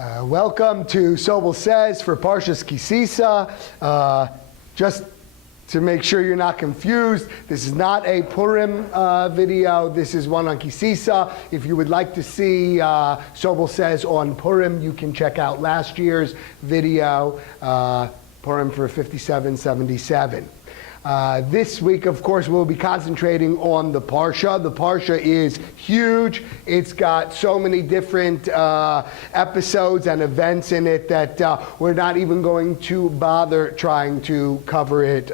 Welcome to Sobol Says for Parshas Sisa. Just to make sure you're not confused, this is not a Purim video. This is one on Sisa. If you would like to see Sobol Says on Purim, you can check out last year's video, Purim for 5777. This week, of course, we'll be concentrating on the Parsha. The Parsha is huge. It's got so many different episodes and events in it that we're not even going to bother trying to cover it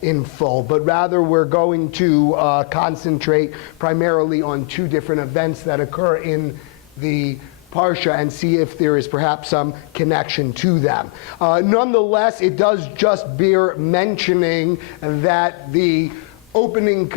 in full. But rather, we're going to concentrate primarily on two different events that occur in the Parsha and see if there is perhaps some connection to them. Nonetheless, it does just bear mentioning that the opening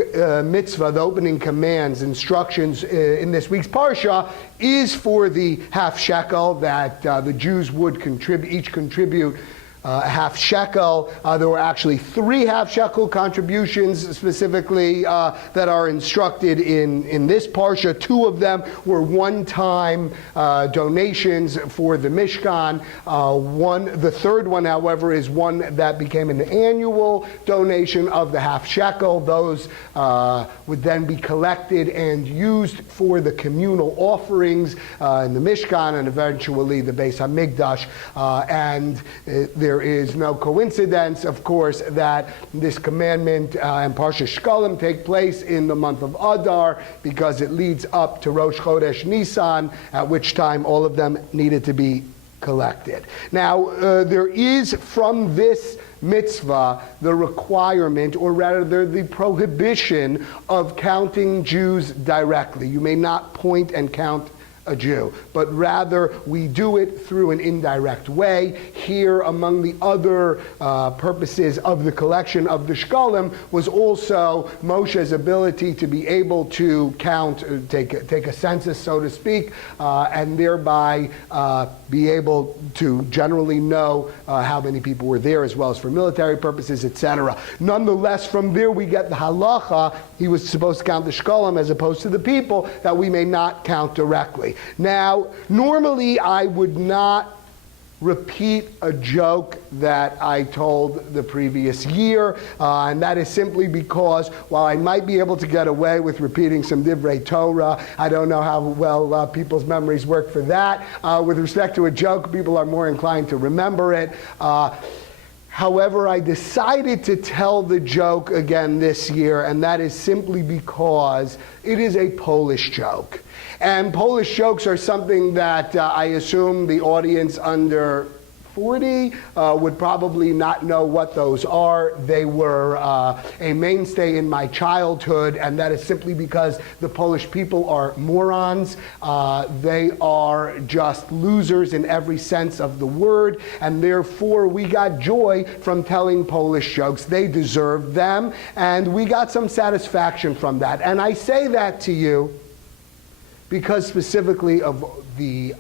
mitzvah, the opening commands, instructions in this week's Parsha is for the half shekel that the Jews would each contribute a half shekel. There were actually 3 half shekel contributions specifically that are instructed in this Parsha. 2 of them were one-time donations for the Mishkan. The third one, however, is one that became an annual donation of the half shekel. Those would then be collected and used for the communal offerings in the Mishkan and eventually the Beis HaMikdash. And there is no coincidence, of course, that this commandment and Parshas Shkalim take place in the month of Adar because it leads up to Rosh Chodesh Nisan, at which time all of them needed to be collected. Now, there is from this mitzvah the requirement, or rather the prohibition of counting Jews directly. You may not point and count a Jew, but rather we do it through an indirect way. Here, among the other purposes of the collection of the Shkalim was also Moshe's ability to be able to count, take a census, so to speak, and thereby be able to generally know how many people were there, as well as for military purposes, etc. Nonetheless, from there we get the halacha. He was supposed to count the Shkalim as opposed to the people, that we may not count directly. Now, normally I would not repeat a joke that I told the previous year, and that is simply because while I might be able to get away with repeating some Divrei Torah, I don't know how well people's memories work for that. With respect to a joke, people are more inclined to remember it. However, I decided to tell the joke again this year, and that is simply because it is a Polish joke. And Polish jokes are something that I assume the audience under 40 would probably not know what those are. They were a mainstay in my childhood, and that is simply because the Polish people are morons. They are just losers in every sense of the word, and therefore we got joy from telling Polish jokes. They deserved them, and we got some satisfaction from that. And I say that to you because specifically of the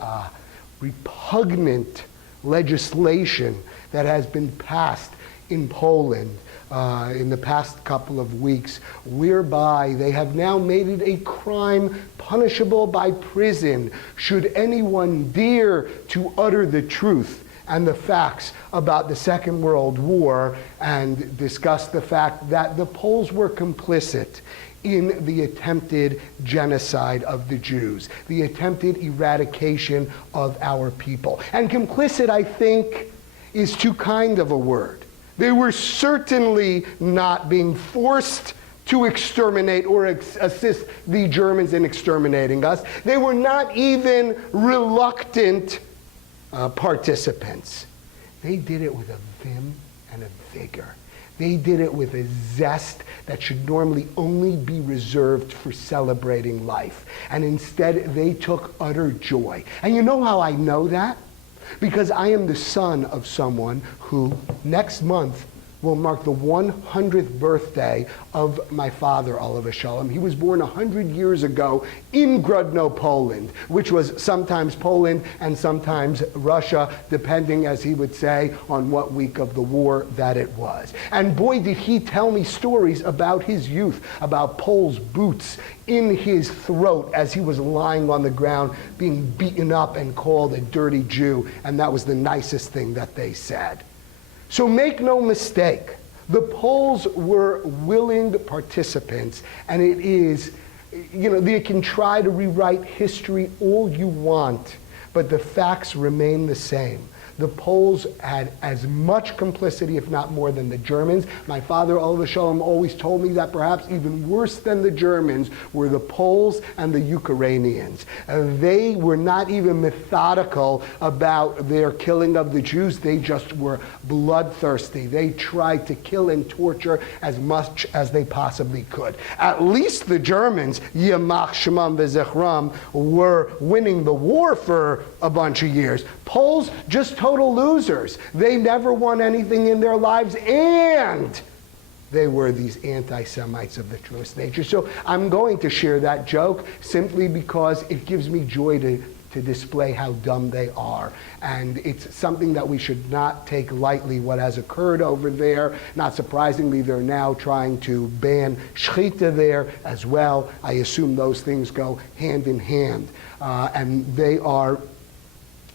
repugnant legislation that has been passed in Poland in the past couple of weeks, whereby they have now made it a crime punishable by prison should anyone dare to utter the truth and the facts about the Second World War and discuss the fact that the Poles were complicit in the attempted genocide of the Jews, the attempted eradication of our people. And complicit, I think, is too kind of a word. They were certainly not being forced to exterminate or assist the Germans in exterminating us. They were not even reluctant participants. They did it with a vim and a vigor. They did it with a zest that should normally only be reserved for celebrating life. And instead, they took utter joy. And you know how I know that? Because I am the son of someone who next month will mark the 100th birthday of my father, Olav Shalom. He was born 100 years ago in Grodno, Poland, which was sometimes Poland and sometimes Russia, depending, as he would say, on what week of the war that it was. And boy, did he tell me stories about his youth, about Poles' boots in his throat as he was lying on the ground being beaten up and called a dirty Jew, and that was the nicest thing that they said. So make no mistake, the Poles were willing participants, and it is, they can try to rewrite history all you want, but the facts remain the same. The Poles had as much complicity, if not more, than the Germans. My father, Olav Shalom, always told me that perhaps even worse than the Germans were the Poles and the Ukrainians. They were not even methodical about their killing of the Jews. They just were bloodthirsty. They tried to kill and torture as much as they possibly could. At least the Germans, Yamach Shemam V'Zechram, were winning the war for a bunch of years. Poles, just total losers. They never won anything in their lives, and they were these anti-Semites of the truest nature. So I'm going to share that joke simply because it gives me joy to display how dumb they are. And it's something that we should not take lightly, what has occurred over there. Not surprisingly, they're now trying to ban shechita there as well. I assume those things go hand in hand. And they are,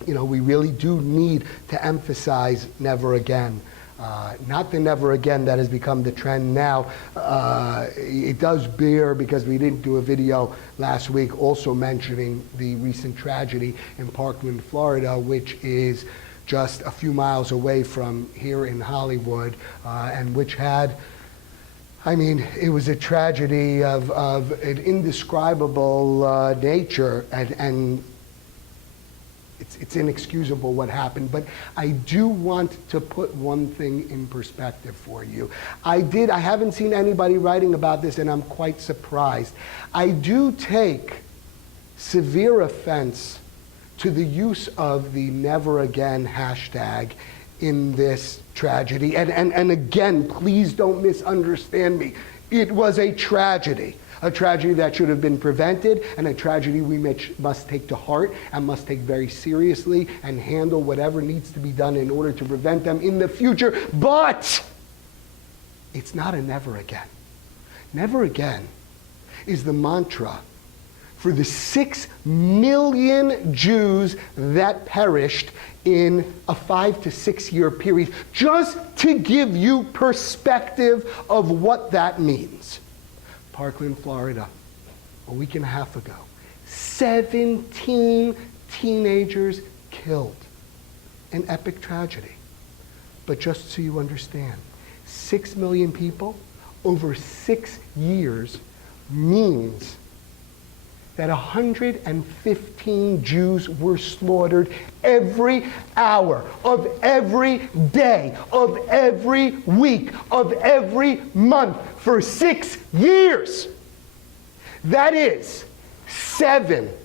we really do need to emphasize never again. Not the never again that has become the trend now. It does bear, because we didn't do a video last week also mentioning the recent tragedy in Parkland, Florida, which is just a few miles away from here in Hollywood, and which had, it was a tragedy of an indescribable nature, and it's inexcusable what happened, but I do want to put one thing in perspective for you. I haven't seen anybody writing about this, and I'm quite surprised. I do take severe offense to the use of the never again hashtag in this tragedy. And again, please don't misunderstand me. It was a tragedy that should have been prevented, and a tragedy we must take to heart and must take very seriously and handle whatever needs to be done in order to prevent them in the future. But it's not a never again. Never again is the mantra for the 6 million Jews that perished in a 5 to 6 year period, just to give you perspective of what that means. Parkland, Florida, a week and a half ago, 17 teenagers killed. An epic tragedy. But just so you understand, 6 million people over 6 years means that 115 Jews were slaughtered every hour of every day, of every week, of every month for 6 years. That is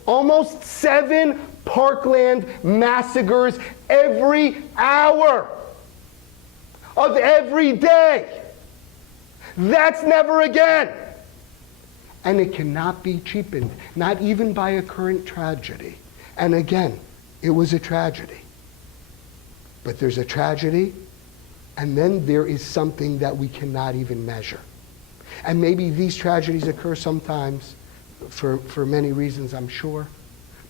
almost seven Parkland massacres every hour of every day. That's never again. And it cannot be cheapened, not even by a current tragedy. And again, it was a tragedy. But there's a tragedy, and then there is something that we cannot even measure. And maybe these tragedies occur sometimes for many reasons, I'm sure,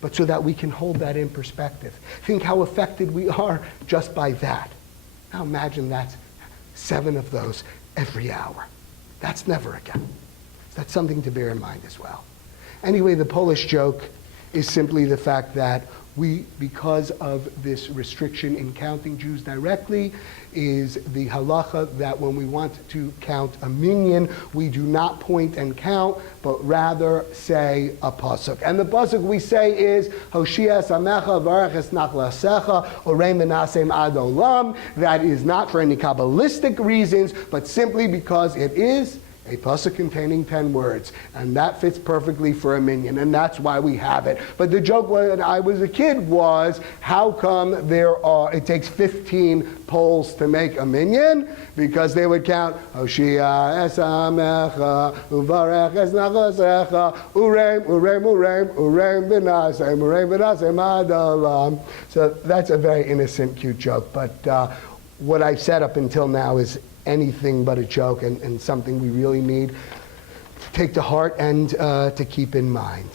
but so that we can hold that in perspective. Think how affected we are just by that. Now imagine that's 7 of those every hour. That's never again. That's something to bear in mind as well. Anyway, the Polish joke is simply the fact that we, because of this restriction in counting Jews directly, is the halacha that when we want to count a minyan, we do not point and count, but rather say a pasuk. And the pasuk we say is, Hoshia samecha v'arach nachlasecha orei menasem ad olam. That is not for any Kabbalistic reasons, but simply because it is a pasuk containing 10 words, and that fits perfectly for a minyan, and that's why we have it. But the joke when I was a kid was, how come it takes 15 poles to make a minyan? Because they would count, Hoshia es amecha, uvarech es nachasecha, urem, urem, urem, urem b'nasem, urem b'nasem adalam. So that's a very innocent, cute joke, but what I've said up until now is anything but a joke, and something we really need to take to heart and to keep in mind.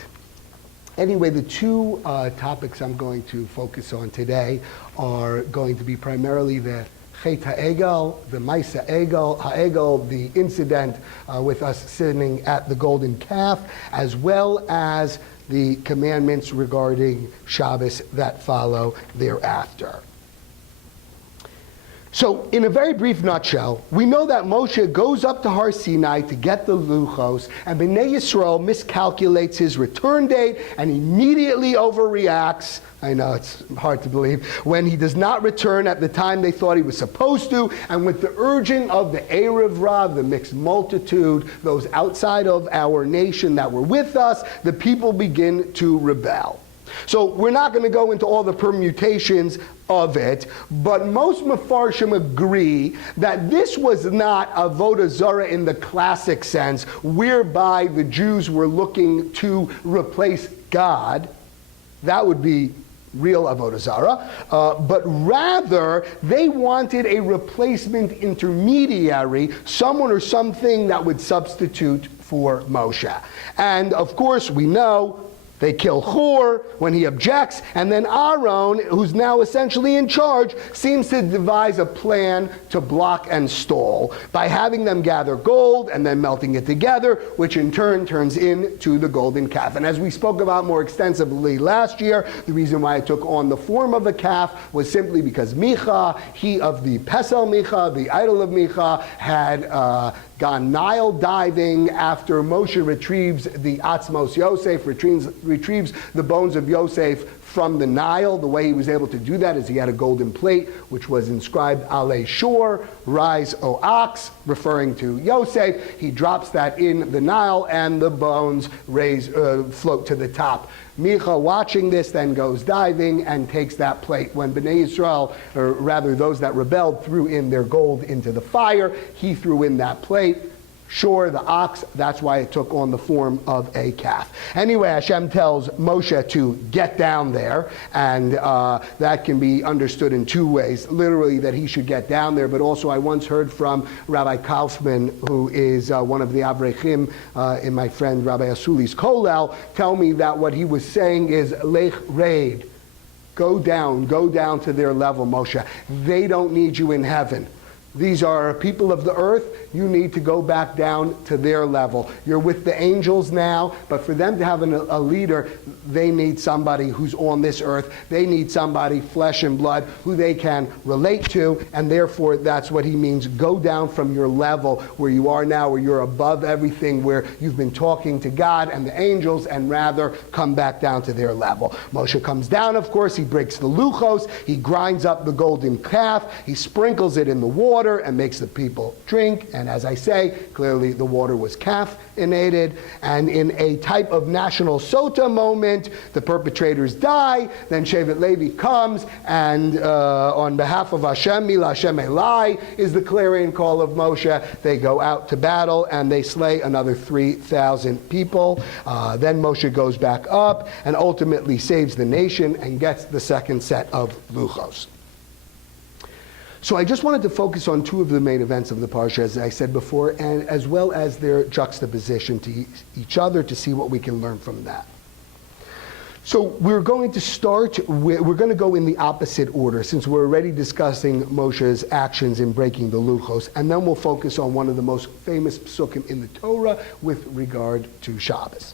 Anyway, the two topics I'm going to focus on today are going to be primarily the Chet HaEgel, the Maisa HaEgel, the incident with us sitting at the golden calf, as well as the commandments regarding Shabbos that follow thereafter. So, in a very brief nutshell, we know that Moshe goes up to Har Sinai to get the Luchos, and Bnei Yisrael miscalculates his return date and immediately overreacts. I know, it's hard to believe, when he does not return at the time they thought he was supposed to, and with the urging of the Erev Rav, the mixed multitude, those outside of our nation that were with us, the people begin to rebel. So we're not going to go into all the permutations of it, but most Mefarshim agree that this was not Avodah Zarah in the classic sense, whereby the Jews were looking to replace God. That would be real Avodah Zarah, but rather they wanted a replacement intermediary, someone or something that would substitute for Moshe. And of course we know they kill Hur when he objects, and then Aaron, who's now essentially in charge, seems to devise a plan to block and stall by having them gather gold and then melting it together, which in turn turns into the golden calf. And as we spoke about more extensively last year, the reason why it took on the form of a calf was simply because Micha, he of the Pesel Micha, the idol of Micha, had gone Nile diving after Moshe retrieves the Atzmos Yosef, retrieves the bones of Yosef from the Nile. The way he was able to do that is he had a golden plate which was inscribed Ale Shor, Rise O Ox, referring to Yosef. He drops that in the Nile and the bones float to the top. Micha, watching this, then goes diving and takes that plate. When Bnei Yisrael, or rather those that rebelled, threw in their gold into the fire, he threw in that plate. Sure, the ox, that's why it took on the form of a calf. Anyway, Hashem tells Moshe to get down there, and that can be understood in two ways. Literally, that he should get down there, but also I once heard from Rabbi Kaufman, who is one of the Avrechim in my friend Rabbi Asuli's Kollel, tell me that what he was saying is, Lech Raid, go down to their level, Moshe. They don't need you in heaven. These are people of the earth. You need to go back down to their level. You're with the angels now, but for them to have a leader, they need somebody who's on this earth. They need somebody, flesh and blood, who they can relate to, and therefore that's what he means. Go down from your level where you are now, where you're above everything, where you've been talking to God and the angels, and rather come back down to their level. Moshe comes down, of course. He breaks the luchos. He grinds up the golden calf. He sprinkles it in the water and makes the people drink. And as I say, clearly the water was caffeinated. And in a type of national sota moment, the perpetrators die. Then Shevet Levi comes and on behalf of Hashem, Mila Hashem Elai, is the clarion call of Moshe. They go out to battle and they slay another 3,000 people. Then Moshe goes back up and ultimately saves the nation and gets the second set of luchos. So I just wanted to focus on two of the main events of the Parsha, as I said before, and as well as their juxtaposition to each other to see what we can learn from that. So we're going to go in the opposite order, since we're already discussing Moshe's actions in breaking the luchos, and then we'll focus on one of the most famous psukim in the Torah with regard to Shabbos.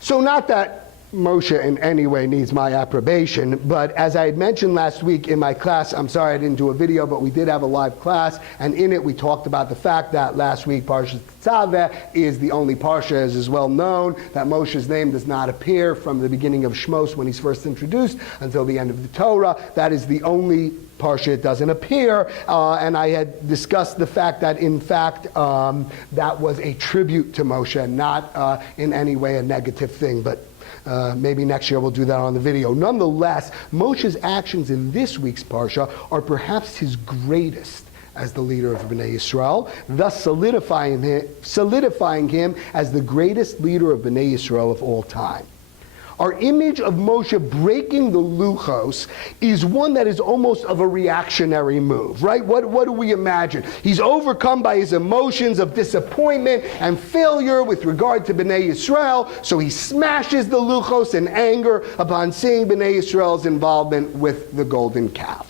So not that Moshe in any way needs my approbation, but as I had mentioned last week in my class, I'm sorry I didn't do a video, but we did have a live class, and in it we talked about the fact that last week Parshas Tetzaveh is the only Parsha, as is well known, that Moshe's name does not appear from the beginning of Shmos when he's first introduced until the end of the Torah. That is the only Parsha it doesn't appear, and I had discussed the fact that in fact that was a tribute to Moshe, not in any way a negative thing, but maybe next year we'll do that on the video. Nonetheless, Moshe's actions in this week's Parsha are perhaps his greatest as the leader of Bnei Yisrael, thus solidifying him as the greatest leader of Bnei Yisrael of all time. Our image of Moshe breaking the luchos is one that is almost of a reactionary move, right? What do we imagine? He's overcome by his emotions of disappointment and failure with regard to Bnei Yisrael, so he smashes the luchos in anger upon seeing Bnei Yisrael's involvement with the golden calf.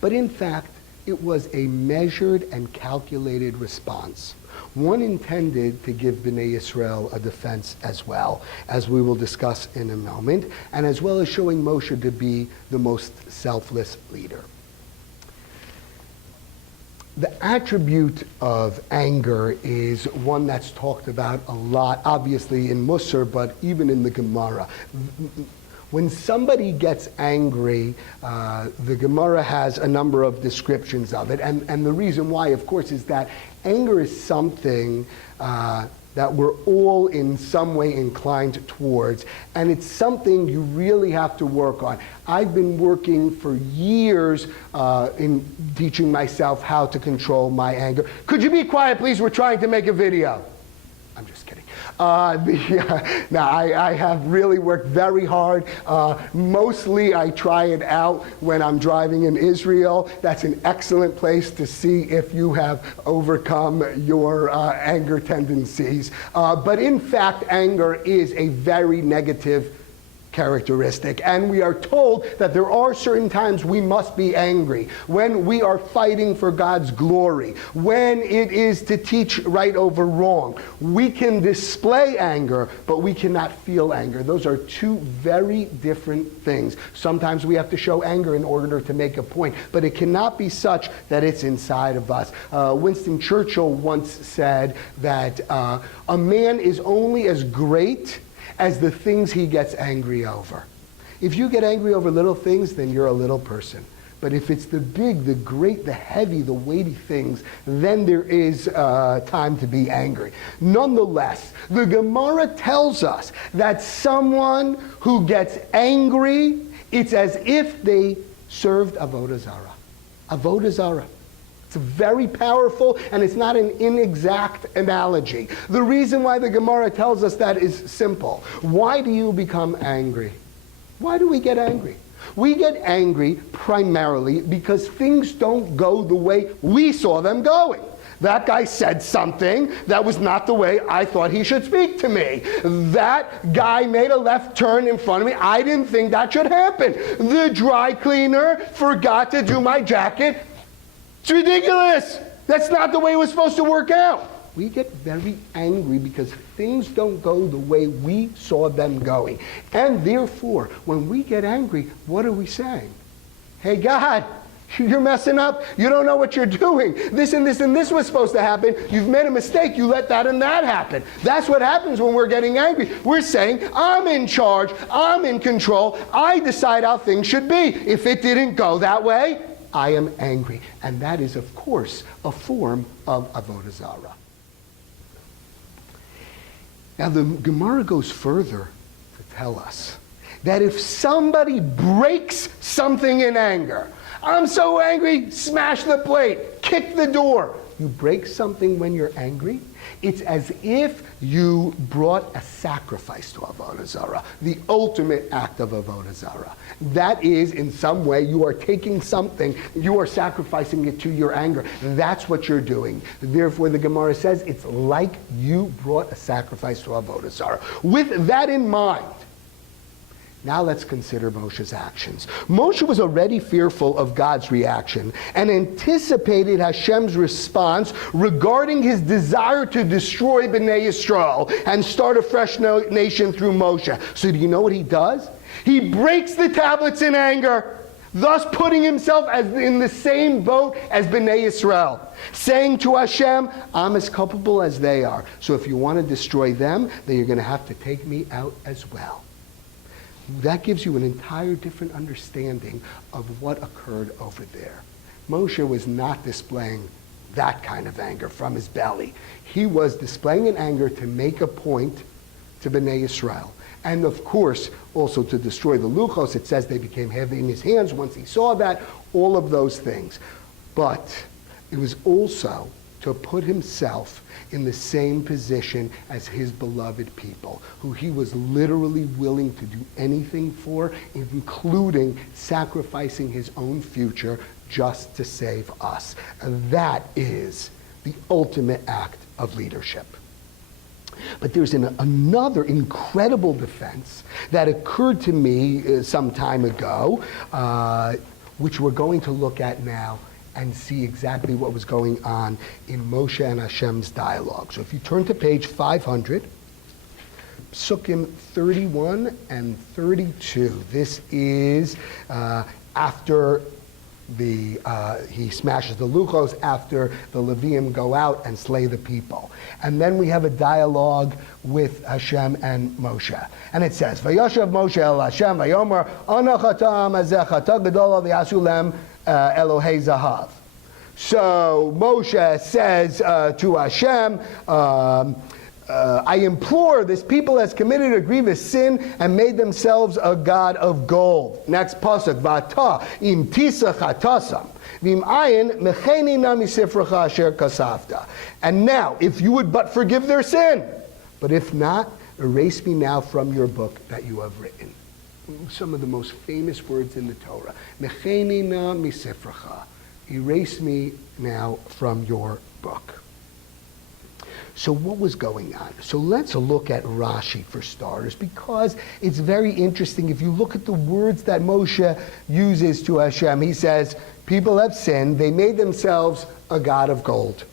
But in fact, it was a measured and calculated response, one intended to give Bnei Yisrael a defense as well, as we will discuss in a moment, and as well as showing Moshe to be the most selfless leader. The attribute of anger is one that's talked about a lot, obviously in Musar, but even in the Gemara. When somebody gets angry, the Gemara has a number of descriptions of it. And the reason why, of course, is that anger is something that we're all in some way inclined towards. And it's something you really have to work on. I've been working for years in teaching myself how to control my anger. Could you be quiet, please? We're trying to make a video. I'm just kidding. Now, I have really worked very hard. Mostly I try it out when I'm driving in Israel. That's an excellent place to see if you have overcome your anger tendencies. But in fact, anger is a very negative characteristic. And we are told that there are certain times we must be angry. When we are fighting for God's glory, when it is to teach right over wrong, we can display anger, but we cannot feel anger. Those are two very different things. Sometimes we have to show anger in order to make a point, but it cannot be such that it's inside of us. Winston Churchill once said that a man is only as great as the things he gets angry over. If you get angry over little things, then you're a little person. But if it's the big, the great, the heavy, the weighty things, then there is time to be angry. Nonetheless, the Gemara tells us that someone who gets angry, it's as if they served Avodah Zarah. Avodah Zarah. It's very powerful, and it's not an inexact analogy. The reason why the Gemara tells us that is simple. Why do you become angry? Why do we get angry? We get angry primarily because things don't go the way we saw them going. That guy said something that was not the way I thought he should speak to me. That guy made a left turn in front of me. I didn't think that should happen. The dry cleaner forgot to do my jacket. It's ridiculous. That's not the way it was supposed to work out. We get very angry because things don't go the way we saw them going. And therefore, when we get angry, what are we saying? Hey, God, you're messing up. You don't know what you're doing. This and this and this was supposed to happen. You've made a mistake. You let that and that happen. That's what happens when we're getting angry. We're saying, I'm in charge. I'm in control. I decide how things should be. If it didn't go that way, I am angry. And that is, of course, a form of Avodah Zarah. Now, the Gemara goes further to tell us that if somebody breaks something in anger, I'm so angry, smash the plate, kick the door. You break something when you're angry, it's as if you brought a sacrifice to Avodah Zarah, the ultimate act of Avodah Zarah. That is, in some way, you are taking something, you are sacrificing it to your anger. That's what you're doing. Therefore, the Gemara says, it's like you brought a sacrifice to Avodah Zarah. With that in mind, Now let's consider Moshe's actions. Moshe was already fearful of God's reaction and anticipated Hashem's response regarding his desire to destroy Bnei Yisrael and start a fresh nation through Moshe. So do you know what he does? He breaks the tablets in anger, thus putting himself in the same boat as Bnei Yisrael, saying to Hashem, I'm as culpable as they are. So if you want to destroy them, then you're going to have to take me out as well. That gives you an entire different understanding of what occurred over there. Moshe was not displaying that kind of anger from his belly. He was displaying an anger to make a point to Bnei Yisrael. And of course, also to destroy the Luchos. It says they became heavy in his hands once he saw that, all of those things. But it was also to put himself in the same position as his beloved people, who he was literally willing to do anything for, including sacrificing his own future just to save us. And that is the ultimate act of leadership. But there's another incredible defense that occurred to me some time ago, which we're going to look at now and see exactly what was going on in Moshe and Hashem's dialogue. So if you turn to page 500, Psukim 31 and 32. This is after he smashes the Luchos, after the Leviim go out and slay the people. And then we have a dialogue with Hashem and Moshe. And it says, Vayashav Moshe el Hashem vayomer ana chata hazeh chata gadol v'yasu lem Elohei Zahav. So Moshe says to Hashem, I implore, this people has committed a grievous sin and made themselves a god of gold. Next pasuk, Vata im tisa chatasam v'im ayin mecheni na misifracha asher kasavta. And now, if you would but forgive their sin, but if not, erase me now from your book that you have written. Some of the most famous words in the Torah. Mecheni na misifracha. Erase me now from your book. So what was going on? So let's look at Rashi for starters, because it's very interesting. If you look at the words that Moshe uses to Hashem, he says, people have sinned, they made themselves a god of gold.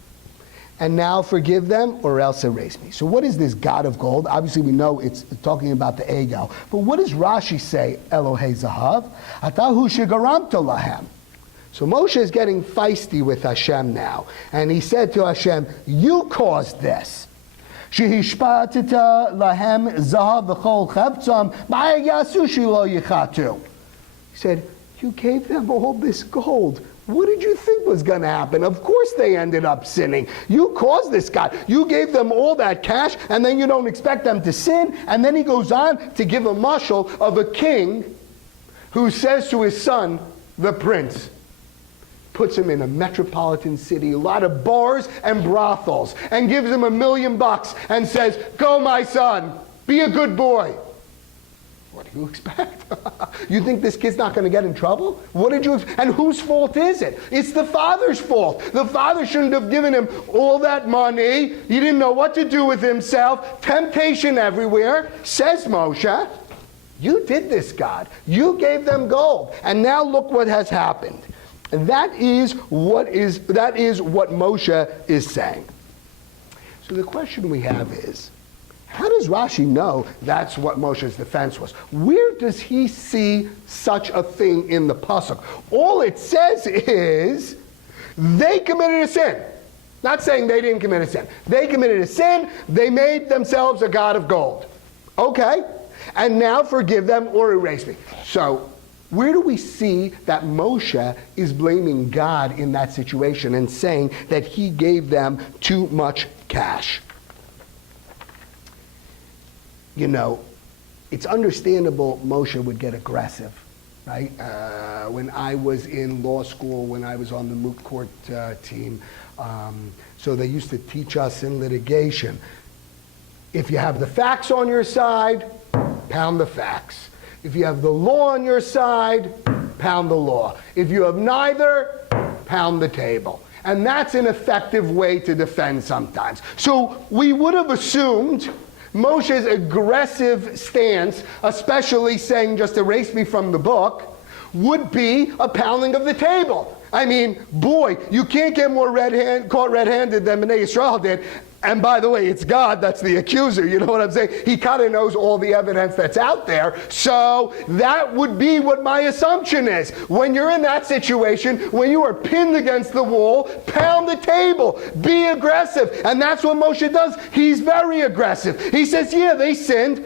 And now forgive them or else erase me. So what is this god of gold? Obviously we know it's talking about the ego. But what does Rashi say, Elohei Zahav? Atahu shegaramta lahem. So Moshe is getting feisty with Hashem now. And he said to Hashem, you caused this. Shehishpatita lahem zahav v'chol chavtzam ma'yasu shelo yichatu. He said, you gave them all this gold. What did you think was going to happen? Of course they ended up sinning. You caused this guy. You gave them all that cash, and then you don't expect them to sin. And then he goes on to give a mashal of a king who says to his son, the prince, puts him in a metropolitan city, a lot of bars and brothels, and gives him $1 million and says, go my son, be a good boy. What do you expect? You think this kid's not going to get in trouble? What did you expect? And whose fault is it? It's the father's fault. The father shouldn't have given him all that money. He didn't know what to do with himself. Temptation everywhere. Says Moshe, you did this, God. You gave them gold. And now look what has happened. And that is what Moshe is saying. So the question we have is, how does Rashi know that's what Moshe's defense was? Where does he see such a thing in the pasuk? All it says is, they committed a sin. Not saying they didn't commit a sin. They committed a sin, they made themselves a god of gold. Okay, and now forgive them or erase me. So, where do we see that Moshe is blaming God in that situation and saying that he gave them too much cash? You know, it's understandable Moshe would get aggressive, right? When I was in law school, when I was on the moot court team, so they used to teach us in litigation, if you have the facts on your side, pound the facts. If you have the law on your side, pound the law. If you have neither, pound the table. And that's an effective way to defend sometimes. So we would have assumed Moshe's aggressive stance, especially saying just erase me from the book, would be a pounding of the table. I mean, boy, you can't get more caught red-handed than Bnei Yisrael did. And by the way, it's God that's the accuser, you know what I'm saying? He kind of knows all the evidence that's out there. So that would be what my assumption is. When you're in that situation, when you are pinned against the wall, pound the table, be aggressive. And that's what Moshe does. He's very aggressive. He says, yeah, they sinned.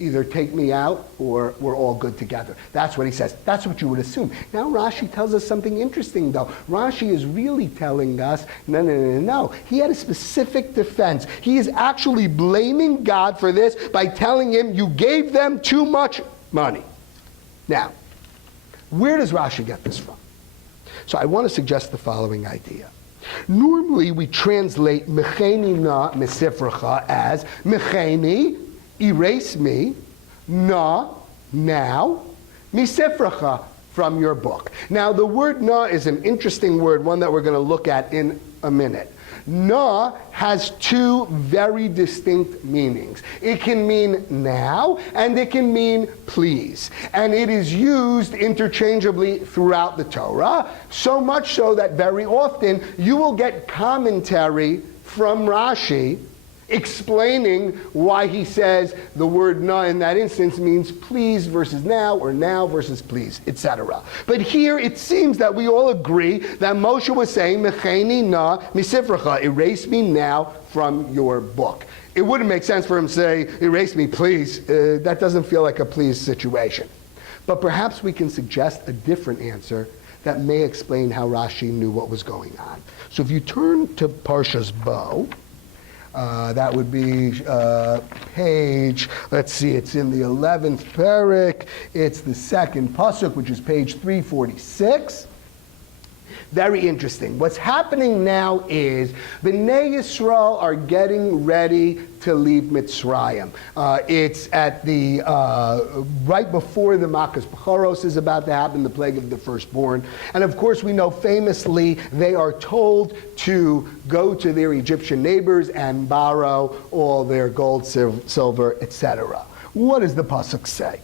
Either take me out or we're all good together. That's what he says. That's what you would assume. Now Rashi tells us something interesting though. Rashi is really telling us, no. He had a specific defense. He is actually blaming God for this by telling him, you gave them too much money. Now, where does Rashi get this from? So I want to suggest the following idea. Normally we translate mecheni na misifracha as mecheni, erase me, na, now, misifracha, from your book. Now the word na is an interesting word, one that we're going to look at in a minute. Na has two very distinct meanings. It can mean now, and it can mean please. And it is used interchangeably throughout the Torah, so much so that very often you will get commentary from Rashi explaining why he says the word na in that instance means please versus now, or now versus please, etc. But here it seems that we all agree that Moshe was saying, mecheni na misifracha, erase me now from your book. It wouldn't make sense for him to say, erase me please. That doesn't feel like a please situation. But perhaps we can suggest a different answer that may explain how Rashi knew what was going on. So if you turn to Parshas Bo, that would be page, let's see, it's in the 11th parak, it's the second pasuk, which is page 346. Very interesting. What's happening now is Bnei Yisrael are getting ready to leave Mitzrayim. It's at the right before the Makas Bechoros is about to happen, the plague of the firstborn. And of course we know famously they are told to go to their Egyptian neighbors and borrow all their gold, silver, etc. What does the pasuk say?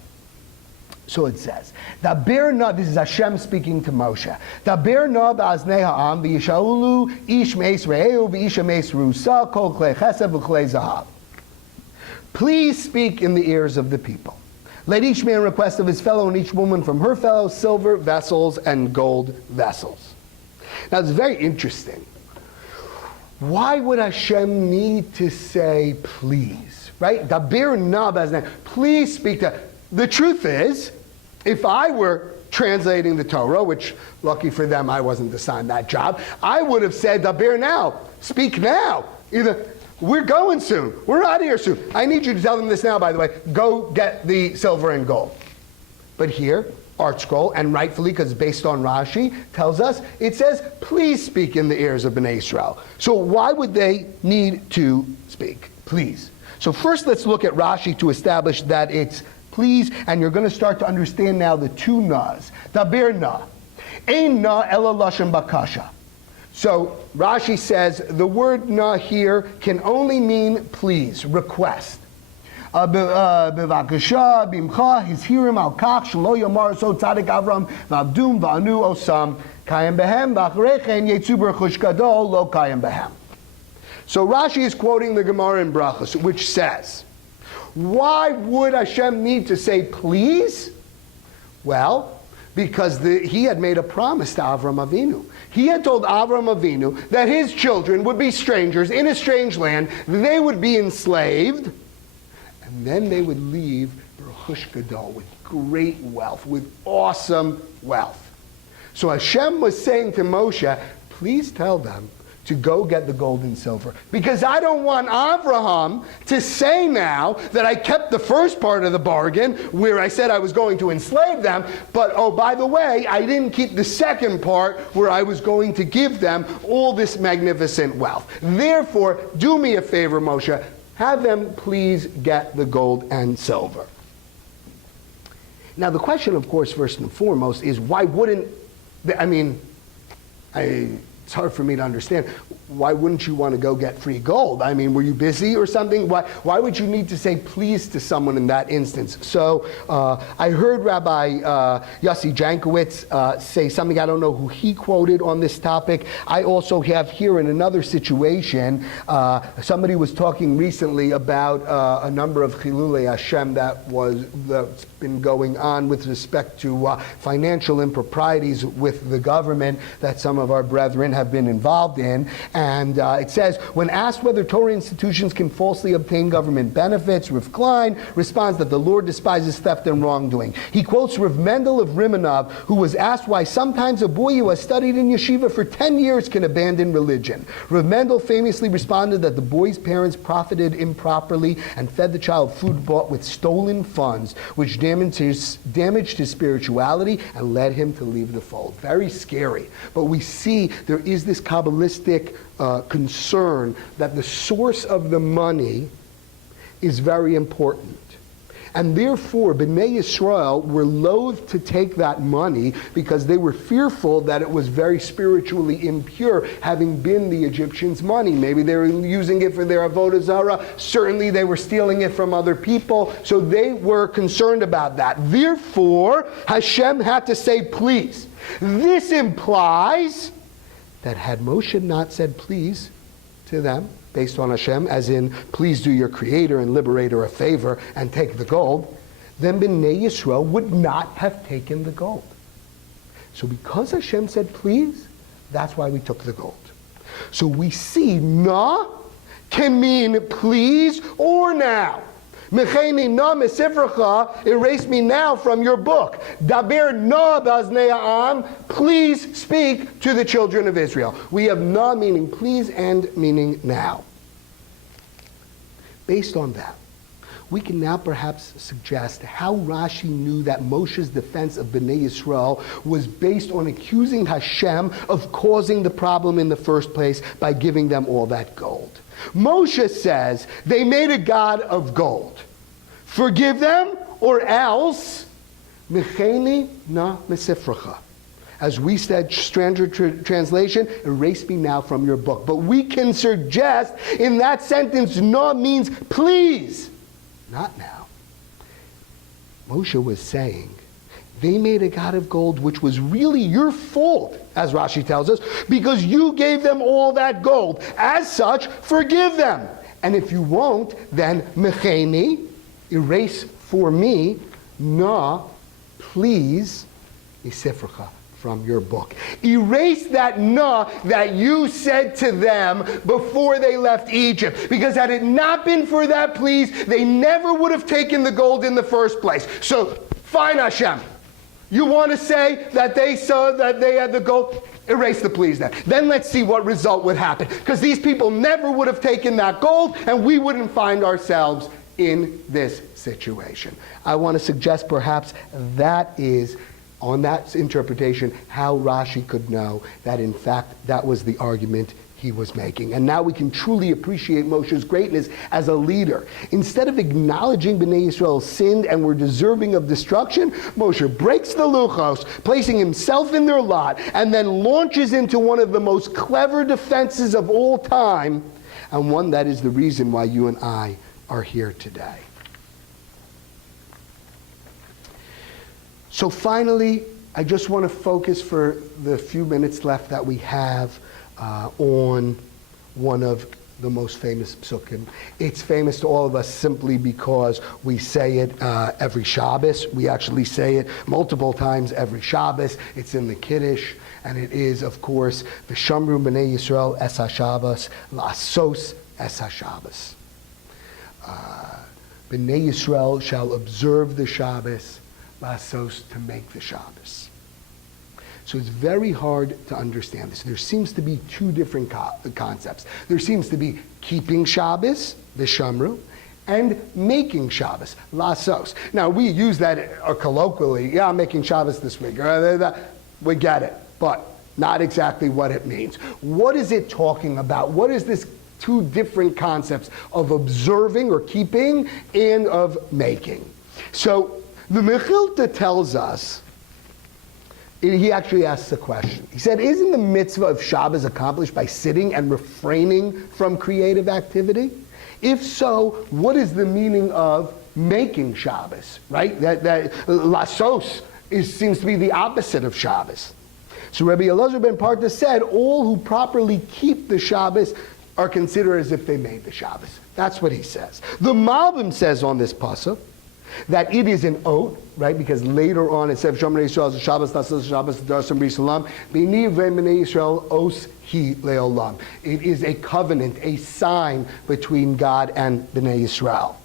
So it says, Daber na, this is Hashem speaking to Moshe. Daber na ba'aznei ha'am v'yishaulu ish meis re'eu v'isha meis rusa kol klei chesed v'klei zahav. Please speak in the ears of the people. Let each man request of his fellow and each woman from her fellow silver vessels and gold vessels. Now it's very interesting. Why would Hashem need to say please? Right? Daber na ba'aznei. Please speak to. The truth is, if I were translating the Torah, which lucky for them I wasn't assigned that job, I would have said, Daber now, speak now. Either, we're going soon, we're out of here soon. I need you to tell them this now, by the way, go get the silver and gold. But here, Art Scroll, and rightfully, because it's based on Rashi, tells us, it says, please speak in the ears of Bnei Israel. So why would they need to speak? Please. So first let's look at Rashi to establish that it's please, and you're going to start to understand now the two nas. Daber na. Ein na ela lashon bakasha. So Rashi says the word na here can only mean please, request. Bevakasha bimcha hizhirim al kach shelo yomar so tzadik Avram v'abdum v'anu osam kayim behem v'achrechen yetzu b'rechush gadol lo kayim behem. So Rashi is quoting the Gemara in Brachos, which says, why would Hashem need to say please? Well, because he had made a promise to Avram Avinu. He had told Avram Avinu that his children would be strangers in a strange land, they would be enslaved, and then they would leave Rechush Gadol with great wealth, with awesome wealth. So Hashem was saying to Moshe, please tell them to go get the gold and silver. Because I don't want Abraham to say now that I kept the first part of the bargain where I said I was going to enslave them, but oh, by the way, I didn't keep the second part where I was going to give them all this magnificent wealth. Therefore, do me a favor, Moshe, have them please get the gold and silver. Now the question, of course, first and foremost is why wouldn't, it's hard for me to understand. Why wouldn't you want to go get free gold? I mean, were you busy or something? Why would you need to say please to someone in that instance? So I heard Rabbi Yossi Jankowitz say something, I don't know who he quoted on this topic. I also have here in another situation, somebody was talking recently about a number of Chilulei Hashem that's been going on with respect to financial improprieties with the government that some of our brethren have been involved in. And it says, when asked whether Torah institutions can falsely obtain government benefits, Rav Klein responds that the Lord despises theft and wrongdoing. He quotes Rav Mendel of Rimanov, who was asked why sometimes a boy who has studied in yeshiva for 10 years can abandon religion. Rav Mendel famously responded that the boy's parents profited improperly and fed the child food bought with stolen funds, which damaged his spirituality and led him to leave the fold. Very scary. But we see there is this Kabbalistic concern that the source of the money is very important. And therefore, Bnei Yisrael were loath to take that money because they were fearful that it was very spiritually impure, having been the Egyptians' money. Maybe they were using it for their avodah zarah. Certainly they were stealing it from other people. So they were concerned about that. Therefore, Hashem had to say, please. This implies that had Moshe not said please to them, based on Hashem, as in, please do your creator and liberator a favor and take the gold, then Bnei Yisrael would not have taken the gold. So because Hashem said please, that's why we took the gold. So we see na can mean please or now. Mecheni na mesifracha, erase me now from your book. Daber na baznei ha'am, please speak to the children of Israel. We have na meaning please and meaning now. Based on that, we can now perhaps suggest how Rashi knew that Moshe's defense of Bnei Yisrael was based on accusing Hashem of causing the problem in the first place by giving them all that gold. Moshe says they made a god of gold. Forgive them, or else, mecheni na mesifracha. As we said, standard translation, erase me now from your book. But we can suggest in that sentence, na means please, not now. Moshe was saying, they made a god of gold, which was really your fault, as Rashi tells us, because you gave them all that gold. As such, forgive them. And if you won't, then mecheni, erase for me, na, please, misifracha, from your book. Erase that na that you said to them before they left Egypt. Because had it not been for that please, they never would have taken the gold in the first place. So, fine Hashem. You want to say that they saw that they had the gold? Erase the please then. Then let's see what result would happen. Because these people never would have taken that gold and we wouldn't find ourselves in this situation. I want to suggest perhaps that is, on that interpretation, how Rashi could know that in fact that was the argument he was making. And now we can truly appreciate Moshe's greatness as a leader. Instead of acknowledging Bnei Yisrael sinned and were deserving of destruction, Moshe breaks the luchos, placing himself in their lot, and then launches into one of the most clever defenses of all time, and one that is the reason why you and I are here today. So finally, I just want to focus for the few minutes left that we have on one of the most famous psukim. It's famous to all of us simply because we say it every Shabbos. We actually say it multiple times every Shabbos. It's in the Kiddush, and it is, of course, V'shamru b'nei Yisrael es ha-Shabbos, la'asos es ha-Shabbos. B'nei Yisrael shall observe the Shabbos, la'asos, to make the Shabbos. So it's very hard to understand this. There seems to be two different concepts. There seems to be keeping Shabbos, v'shamru, and making Shabbos, la'asos. Now we use that colloquially. Yeah, I'm making Shabbos this week. We get it, but not exactly what it means. What is it talking about? What is this two different concepts of observing or keeping and of making? So the Mechilta tells us He actually asks a question. He said, isn't the mitzvah of Shabbos accomplished by sitting and refraining from creative activity? If so, what is the meaning of making Shabbos, right? That lasos seems to be the opposite of Shabbos. So Rabbi Elazar ben Parta said, all who properly keep the Shabbos are considered as if they made the Shabbos. That's what he says. The Malbim says on this pasuk that it is an oath, right? Because later on it says, Shomer Yisrael Shabbos Tasas Shabbos Darsam B'Yisraelam B'ni V'Bnei Yisrael Os Hi Leolam. It is a covenant, a sign between God and Bnei Yisrael.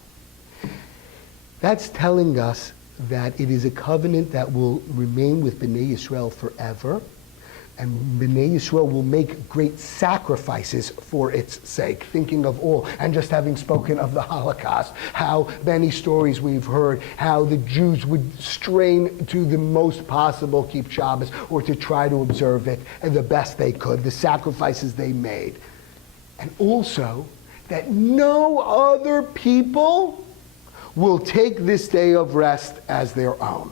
That's telling us that it is a covenant that will remain with Bnei Yisrael forever, and Bnei Yisrael will make great sacrifices for its sake, thinking of all, and just having spoken of the Holocaust, how many stories we've heard, how the Jews would strain to the most possible keep Shabbos, or to try to observe it the best they could, the sacrifices they made. And also, that no other people will take this day of rest as their own.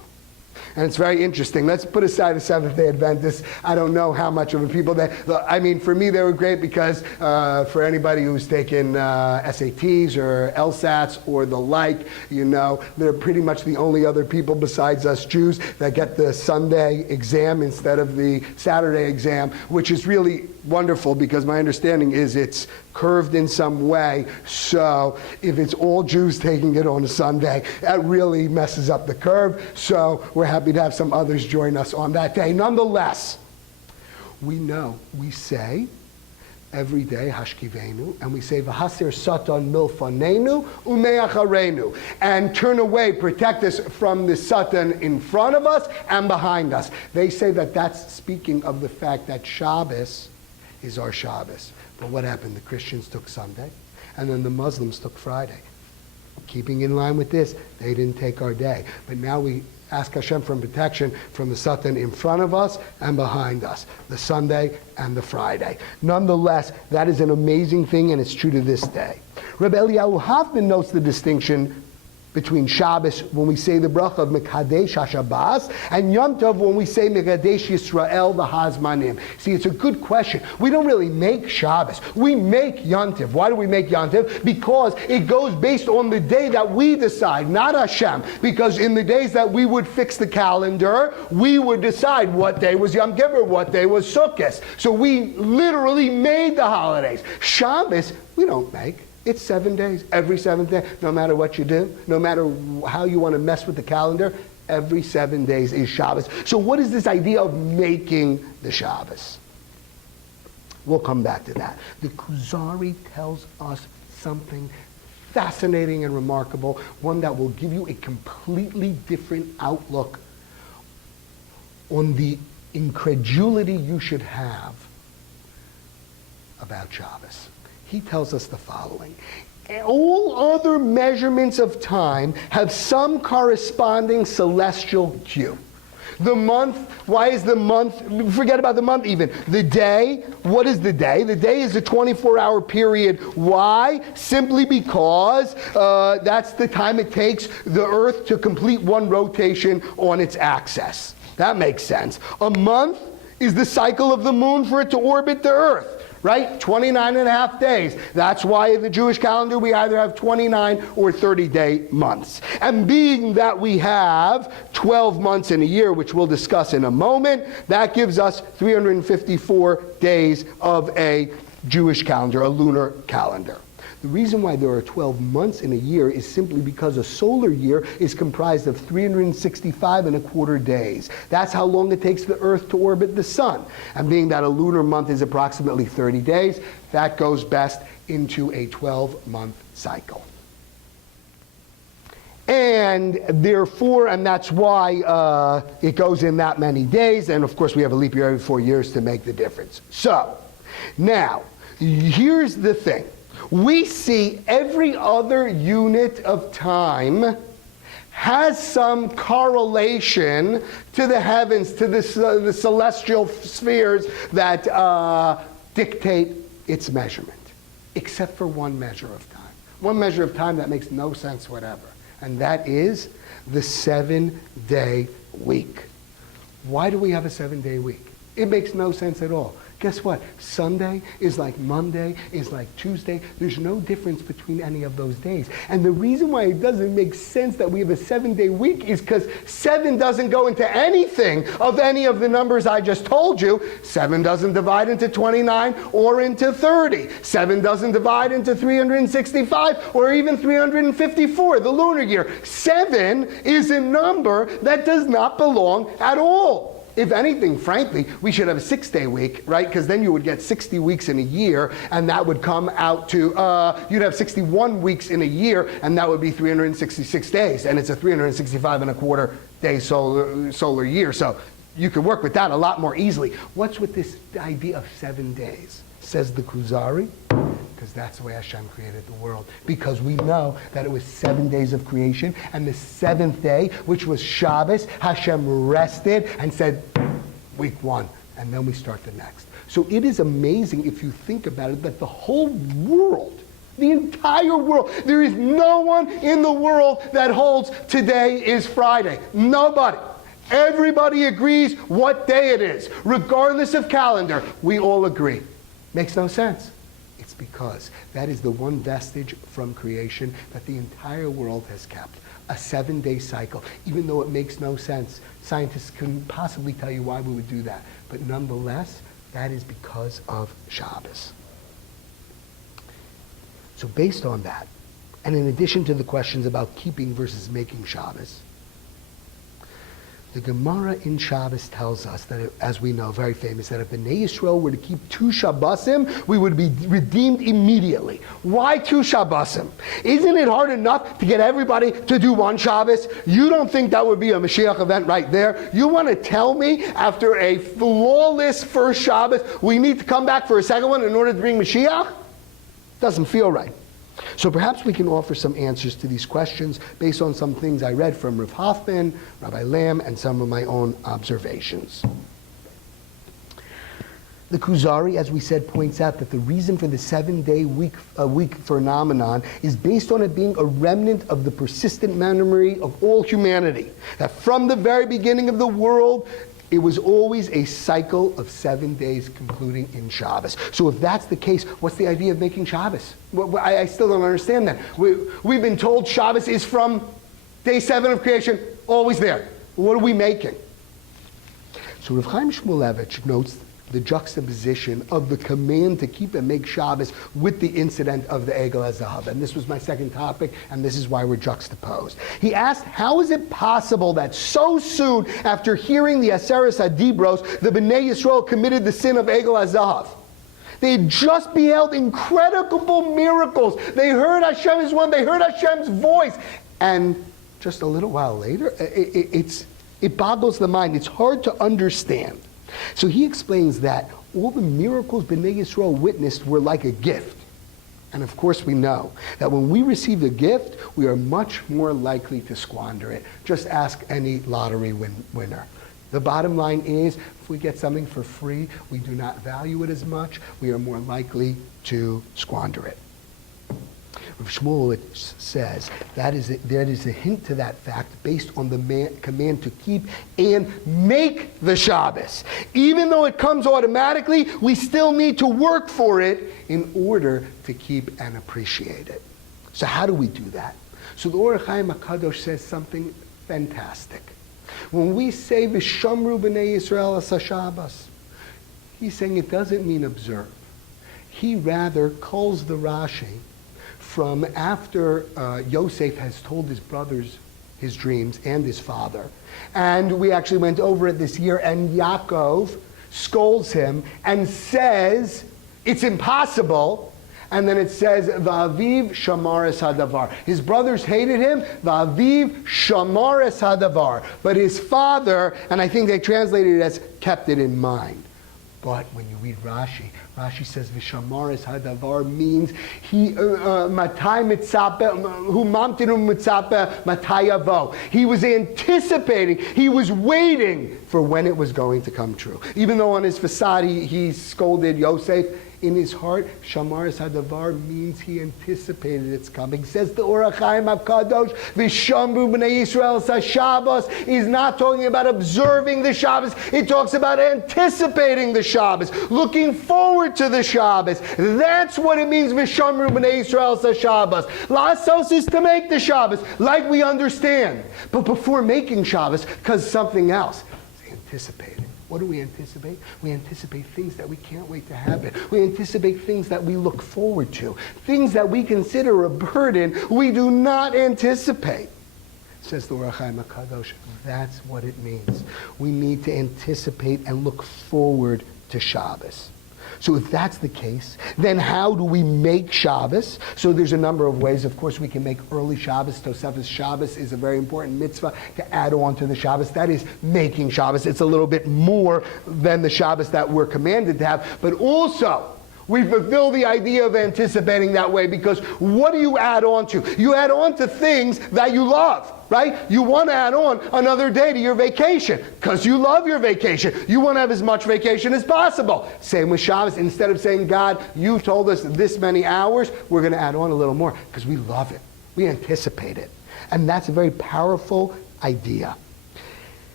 And it's very interesting. Let's put aside the Seventh-day Adventists. I don't know how much of a people for me they were great because for anybody who's taken SATs or LSATs or the like, they're pretty much the only other people besides us Jews that get the Sunday exam instead of the Saturday exam, which is really wonderful because my understanding is it's curved in some way. So if it's all Jews taking it on a Sunday, that really messes up the curve. So we're happy to have some others join us on that day. Nonetheless, we say every day Hashkivenu, and we say V'hasir Satan milfanenu umeacharenu, and turn away, protect us from the Satan in front of us and behind us. They say that that's speaking of the fact that Shabbos is our Shabbos. But what happened? The Christians took Sunday, and then the Muslims took Friday. Keeping in line with this, they didn't take our day. But now we ask Hashem for protection from the Satan in front of us and behind us, the Sunday and the Friday. Nonetheless, that is an amazing thing, and it's true to this day. Rebbe Eliyahu Hoffman notes the distinction between Shabbos when we say the bracha of Mekadesh HaShabbos and Yom Tov when we say Mekadesh Yisrael v'Hazmanim. See, it's a good question. We don't really make Shabbos. We make Yom Tov. Why do we make Yom Tov? Because it goes based on the day that we decide, not Hashem. Because in the days that we would fix the calendar, we would decide what day was Yom Kippur, what day was Sukkot. So we literally made the holidays. Shabbos, we don't make. It's 7 days, every seventh day, no matter what you do, no matter how you want to mess with the calendar, every 7 days is Shabbos. So what is this idea of making the Shabbos? We'll come back to that. The Kuzari tells us something fascinating and remarkable, one that will give you a completely different outlook on the incredulity you should have about Shabbos. He tells us the following. All other measurements of time have some corresponding celestial cue. The month, why is the month, forget about the month even. The day, what is the day? The day is a 24-hour period. Why? Simply because that's the time it takes the Earth to complete one rotation on its axis. That makes sense. A month is the cycle of the moon for it to orbit the Earth. Right? 29 and a half days. That's why in the Jewish calendar we either have 29 or 30-day months. And being that we have 12 months in a year, which we'll discuss in a moment, that gives us 354 days of a Jewish calendar, a lunar calendar. The reason why there are 12 months in a year is simply because a solar year is comprised of 365 and a quarter days. That's how long it takes the Earth to orbit the sun. And being that a lunar month is approximately 30 days, that goes best into a 12-month cycle. And therefore, and that's why it goes in that many days, and of course we have a leap year every 4 years to make the difference. So, now, here's the thing. We see every other unit of time has some correlation to the heavens, to the celestial spheres that dictate its measurement, except for one measure of time. One measure of time that makes no sense whatever, and that is the 7-day week. Why do we have a 7-day week? It makes no sense at all. Guess what? Sunday is like Monday, is like Tuesday. There's no difference between any of those days. And the reason why it doesn't make sense that we have a 7-day week is because 7 doesn't go into anything of any of the numbers I just told you. 7 doesn't divide into 29 or into 30. 7 doesn't divide into 365 or even 354, the lunar year. 7 is a number that does not belong at all. If anything, frankly, we should have a 6-day week, right? Because then you would get 60 weeks in a year, and that would come out to, you'd have 61 weeks in a year, and that would be 366 days. And it's a 365 and a quarter day solar year. So you can work with that a lot more easily. What's with this idea of 7 days? Says the Kuzari, because that's the way Hashem created the world. Because we know that it was 7 days of creation, and the 7th day, which was Shabbos, Hashem rested and said, week 1, and then we start the next. So it is amazing if you think about it that the whole world, the entire world, there is no one in the world that holds today is Friday. Nobody. Everybody agrees what day it is, regardless of calendar. We all agree. Makes no sense. It's because that is the one vestige from creation that the entire world has kept. A 7-day cycle, even though it makes no sense. Scientists couldn't possibly tell you why we would do that. But nonetheless, that is because of Shabbos. So based on that, and in addition to the questions about keeping versus making Shabbos, the Gemara in Shabbos tells us that, as we know, very famous, that if Bnei Yisrael were to keep 2 Shabbosim, we would be redeemed immediately. Why 2 Shabbosim? Isn't it hard enough to get everybody to do 1 Shabbos? You don't think that would be a Mashiach event right there? You want to tell me after a flawless first Shabbos, we need to come back for a second one in order to bring Mashiach? Doesn't feel right. So perhaps we can offer some answers to these questions based on some things I read from Rav Hoffman, Rabbi Lamb, and some of my own observations. The Kuzari, as we said, points out that the reason for the 7-day week phenomenon is based on it being a remnant of the persistent memory of all humanity. That from the very beginning of the world, it was always a cycle of 7 days concluding in Shabbos. So if that's the case, what's the idea of making Shabbos? I still don't understand that. We've been told Shabbos is from day 7 of creation, always there. What are we making? So Rav Chaim Shmulevich notes the juxtaposition of the command to keep and make Shabbos with the incident of the Egel HaZahav. And this was my second topic, and this is why we're juxtaposed. He asked, how is it possible that so soon after hearing the Aseres HaDibros, the Bnei Yisrael committed the sin of Egel HaZahav? They had just beheld incredible miracles. They heard Hashem is one. They heard Hashem's voice. And just a little while later, it boggles the mind. It's hard to understand. So he explains that all the miracles Bnei Yisrael witnessed were like a gift. And of course we know that when we receive a gift, we are much more likely to squander it. Just ask any lottery winner. The bottom line is, if we get something for free, we do not value it as much, we are more likely to squander it. Rav Shmulevich says there is a hint to that fact based on the command to keep and make the Shabbos. Even though it comes automatically, we still need to work for it in order to keep and appreciate it. So how do we do that? So the Or Chaim HaKadosh says something fantastic. When we say V'shamru b'nei Yisrael as Shabbos, he's saying it doesn't mean observe. He rather calls the Rashi from after Yosef has told his brothers his dreams and his father. And we actually went over it this year, and Yaakov scolds him and says, it's impossible. And then it says, Va'aviv shamares hadavar. His brothers hated him, Va'aviv shamares hadavar. But his father, and I think they translated it as kept it in mind. But when you read Rashi, Rashi says V'shamaris hadavar means he matai mitzape hu mamtinu mitzape matai yavo. He was anticipating, he was waiting for when it was going to come true. Even though on his facade he scolded Yosef, in his heart. Shamaris hadavar means he anticipated its coming. Says the Or HaChaim HaKadosh, V'shamru b'nei Yisrael Shabbos. He's not talking about observing the Shabbos. He talks about anticipating the Shabbos, looking forward to the Shabbos. That's what it means, V'shamru b'nei Yisrael Shabbos. La'asos is to make the Shabbos, like we understand. But before making Shabbos, because something else, it's anticipating. What do we anticipate? We anticipate things that we can't wait to happen. We anticipate things that we look forward to. Things that we consider a burden, we do not anticipate. Says the Or HaChaim HaKadosh, that's what it means. We need to anticipate and look forward to Shabbos. So if that's the case, then how do we make Shabbos? So there's a number of ways. Of course, we can make early Shabbos. Tosefes Shabbos is a very important mitzvah to add on to the Shabbos. That is making Shabbos. It's a little bit more than the Shabbos that we're commanded to have. But also, we fulfill the idea of anticipating that way, because what do you add on to? You add on to things that you love, right? You want to add on another day to your vacation because you love your vacation. You want to have as much vacation as possible. Same with Shabbos. Instead of saying, God, you've told us this many hours, we're going to add on a little more because we love it. We anticipate it. And that's a very powerful idea.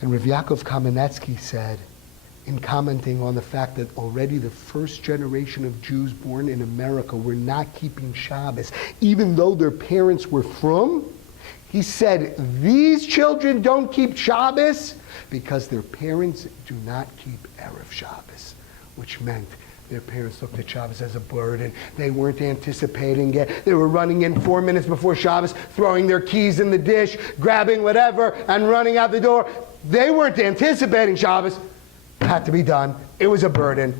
And Rav Yaakov Kamenetsky said, in commenting on the fact that already the first generation of Jews born in America were not keeping Shabbos, even though their parents were frum, he said, these children don't keep Shabbos because their parents do not keep Erev Shabbos, which meant their parents looked at Shabbos as a burden. They weren't anticipating it. They were running in 4 minutes before Shabbos, throwing their keys in the dish, grabbing whatever, and running out the door. They weren't anticipating Shabbos. It had to be done. It was a burden.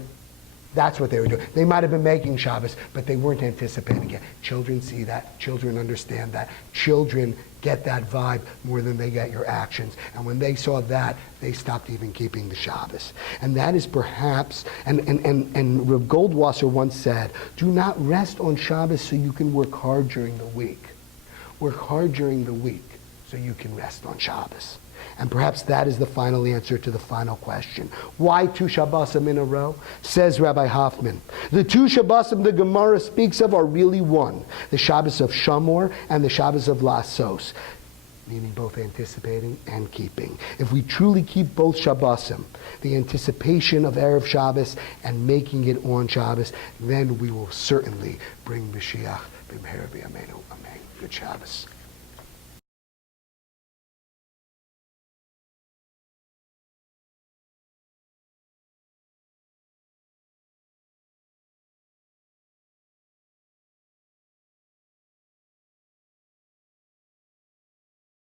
That's what they were doing. They might have been making Shabbos, but they weren't anticipating it. Children see that. Children understand that. Children get that vibe more than they get your actions. And when they saw that, they stopped even keeping the Shabbos. And that is perhaps, and Rav Goldwasser once said, do not rest on Shabbos so you can work hard during the week. Work hard during the week so you can rest on Shabbos. And perhaps that is the final answer to the final question. Why 2 Shabbosim in a row? Says Rabbi Hoffman, the 2 Shabbosim the Gemara speaks of are really one. The Shabbos of Shamor and the Shabbos of La'asos, meaning both anticipating and keeping. If we truly keep both Shabbosim, the anticipation of Erev Shabbos and making it on Shabbos, then we will certainly bring Mashiach b'mehera b'yameinu. Amen. Good Shabbos.